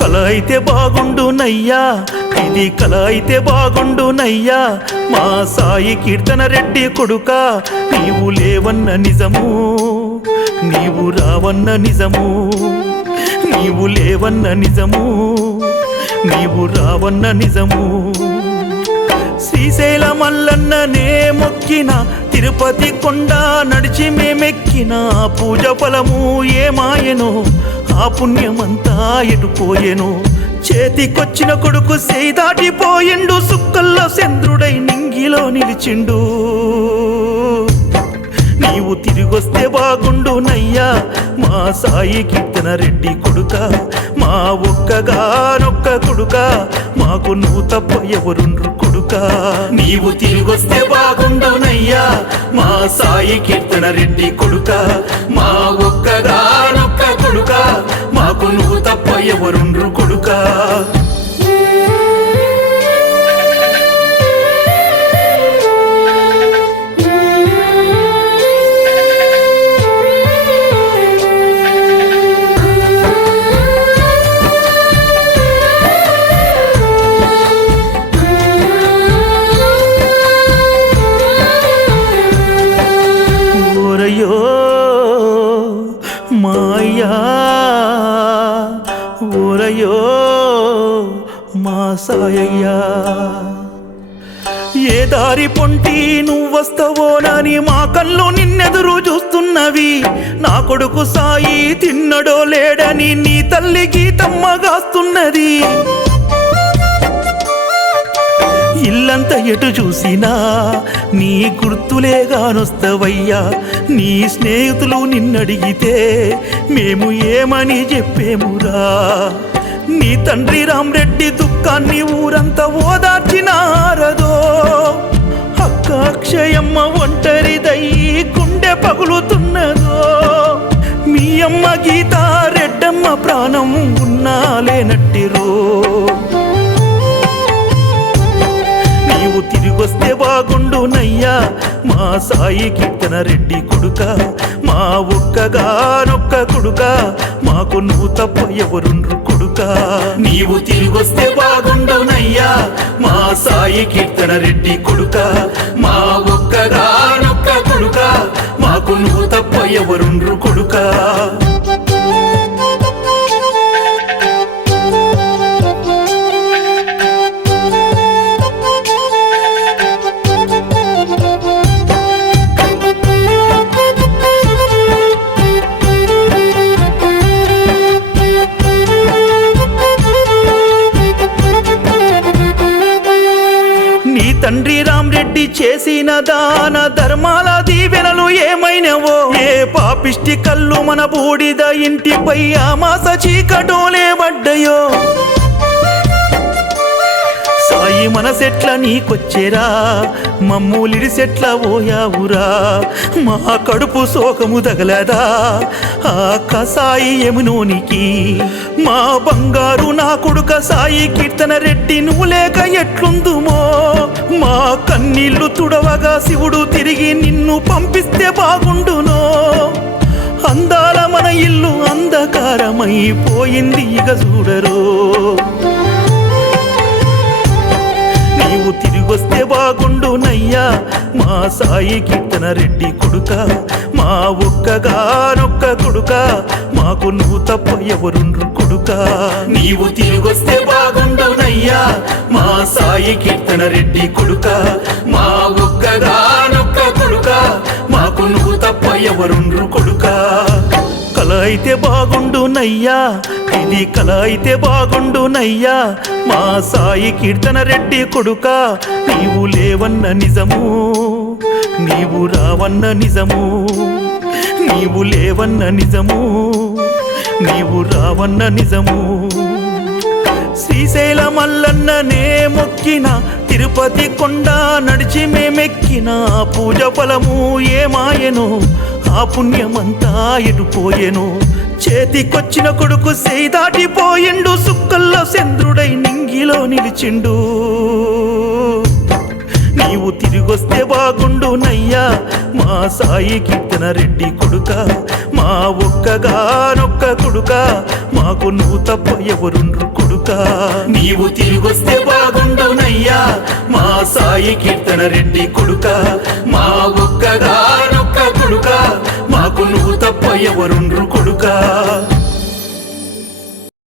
కల అయితే బాగుండునయ్యా, ఇది కల అయితే బాగుండునయ్యా. మా సాయి కీర్తన రెడ్డి కొడుక, నీవు లేవన్న నిజము, నీవు రావన్న నిజము, నీవు లేవన్న నిజము, నీవు రావన్న నిజము. శ్రీశైల మల్లన్ననే మొక్కిన, తిరుపతి కొండ నడిచి మేమెక్కిన, పూజ ఫలము ఏమాయెనో, ఆ పుణ్యమంతా ఎటుపోయెను. చేతికొచ్చిన కొడుకు చేయి దాటిపోయిండు, సుక్కల్లో చంద్రుడై నింగిలో నిలిచిండు. నీవు తిరిగొస్తే బాగుండునయ్యా, మా సాయి కీర్తన రెడ్డి కొడుక, మా ఒక్కగానొక్క కొడుక, మాకు నువ్వు తప్ప ఎవరుండ్రు కొడుక. నీవు తిరిగొస్తే బాగుండునయ్యా, మా సాయి కీర్తన రెడ్డి కొడుక, మా ఒక్కగానొక్క కొడుక, మాకు నువ్వు తప్ప ఎవరుండ్రు కొడుక. మాయా ఓరయో మా సాయయ్యా, ఏ దారి పొంటి నువ్వొస్తావోనని మా కళ్ళు నిన్నెదురు చూస్తున్నవి. నా కొడుకు సాయి తిన్నడో లేడని నీ తల్లి గీతమ్మగాస్తున్నది. ఇల్లంతా ఎటు చూసినా నీ గుర్తులే గానొస్తవయ్యా. నీ స్నేహితులు నిన్నడిగితే మేము ఏమని చెప్పేమురా. నీ తండ్రి రామరెడ్డి దుఃఖాన్ని ఊరంతా ఓదార్చినారదో. అక్క అక్షయమ్మ ఒంటరిదయ్యి గుండె పగులుతున్నదో. మీ అమ్మ గీత రెడ్డమ్మ ప్రాణం ఉన్నా లేనట్టిరో. నీవు తిరిగొస్తే బాగుండునయ్యా, మా సాయి కీర్తన రెడ్డి కొడుక, మా ఒక్కగానొక్క కొడుక, మాకు నువ్వు తప్ప ఎవరుండ్రు కొడుక. నీవు తిరిగొస్తే బాగుండునయ్యా, మా సాయి కీర్తన రెడ్డి కొడుక, మా ఒక్కగానొక్క కొడుక, మాకు నువ్వు తప్ప ఎవరుండ్రు కొడుక. తండ్రి రామరెడ్డి చేసిన దాన ధర్మాల దీవెనలు ఏమైనవో. ఏ పాపిష్టి కళ్ళు మన బూడిద ఇంటిపై ఆమాస చీకటోలే పడ్డయో. సాయి మనసెట్ల నీకొచ్చేరా, మమ్మూలిడిసెట్ల ఓయావురా. మా కడుపు శోకము తగలదా ఆ కసాయి యమునోనికి. మా బంగారు నా కొడుక సాయి కీర్తన రెడ్డి నువ్వు లేక ఎట్లుందుమో. మా కన్నీళ్లు తుడవగా శివుడు తిరిగి నిన్ను పంపిస్తే బాగుండునో. అందాల మన ఇల్లు అంధకారమైపోయింది ఇక చూడరో. నీవు తిరిగొస్తే బాగుండునయ్యా, మా సాయి కీర్తన రెడ్డి కొడుక, మా ఒక్కగానొక్క కొడుక, మాకు నువ్వు తప్ప ఎవరుండ్రు కొడుక. నీవు తిరిగొస్తే బాగుండునయ్యా, మా సాయి కీర్తన రెడ్డి కొడుక, మా ఒక్కగానొక్క కొడుక, మాకు నువ్వు తప్ప ఎవరుండ్రు కొడుక. కల అయితే బాగుండునయ్యా, ఇది కల అయితే బాగుండునయ్యా, మా సాయి కీర్తన రెడ్డి కొడుక, నీవు లేవన్న నిజము, నీవు రావన్న నిజము, నీవు లేవన్న నిజము, నీవు రావన్న నిజము. శ్రీశైల మల్లన్ననే మొక్కిన, తిరుపతి కొండ నడిచి మేమెక్కిన, పూజ ఫలము ఏమాయెనో, ఆ పుణ్యమంతా ఎటుపోయెను. చేతికొచ్చిన కొడుకు చేయి దాటిపోయిండు, సుక్కల్లో చంద్రుడై నింగిలో నిలిచిండు. నీవు తిరిగొస్తే బాగుండునయ్యా, మా సాయి కీర్తన రెడ్డి కొడుక, మా ఒక్కగానొక్క కొడుక, మాకు నువ్వు తప్ప ఎవరుండ్రు కొడుకా నీవు తిరిగొస్తే బాగుండునయ్యా మా సాయి కీర్తన రెడ్డి కొడుకా